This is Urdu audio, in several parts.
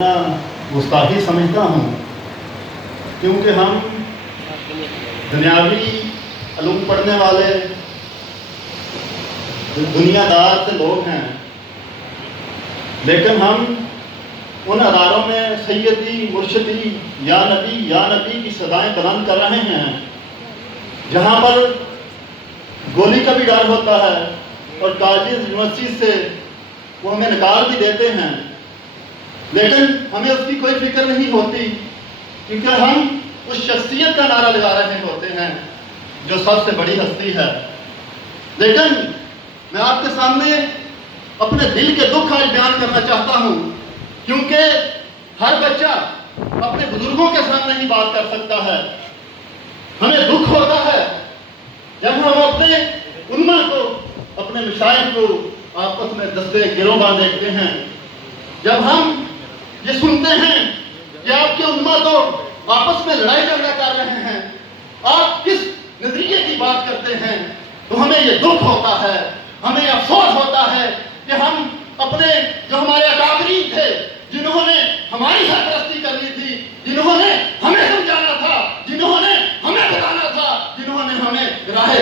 گستاخی سمجھتا ہوں، کیونکہ ہم دنیاوی علوم پڑھنے والے دنیا دار سے لوگ ہیں، لیکن ہم ان اداروں میں سیدی مرشدی یا نبی کی صدائیں بلند کر رہے ہیں جہاں پر گولی کا بھی ڈر ہوتا ہے اور کالجز یونیورسٹی سے وہ ہمیں نکال بھی دیتے ہیں، لیکن ہمیں اس کی کوئی فکر نہیں ہوتی کیونکہ ہم اس شخصیت کا نعرہ لگا رہے ہوتے ہیں جو سب سے بڑی ہستی ہے۔ لیکن میں آپ کے سامنے اپنے دل کے دکھ آج بیان کرنا چاہتا ہوں، کیونکہ ہر بچہ اپنے بزرگوں کے سامنے ہی بات کر سکتا ہے۔ ہمیں دکھ ہوتا ہے جب ہم اپنے علماء کو، اپنے مشائخ کو آپس میں دستے گروباں دیکھتے ہیں، جب ہم یہ سنتے ہیں کہ آپ کے علماء تو آپس میں لڑائی جھگڑا کر رہے ہیں، آپ کس نظریے کی بات کرتے ہیں، تو ہمیں یہ دکھ ہوتا ہے، ہمیں افسوس ہوتا ہے کہ ہم اپنے جو ہمارے اکابرین تھے، جنہوں نے ہماری سرپرستی کرنی تھی، جنہوں نے ہمیں سمجھانا تھا، جنہوں نے ہمیں بتانا تھا، جنہوں نے ہمیں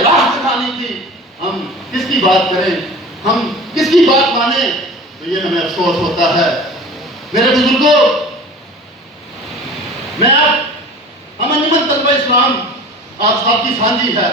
راہ دکھانی تھی، ہم کس کی بات کریں، ہم کس کی بات مانیں، تو یہ ہمیں افسوس ہوتا ہے۔ میرے بزرگوں، میں آپ امن طلبہ اسلام آپ صاحب کی سانجی ہے،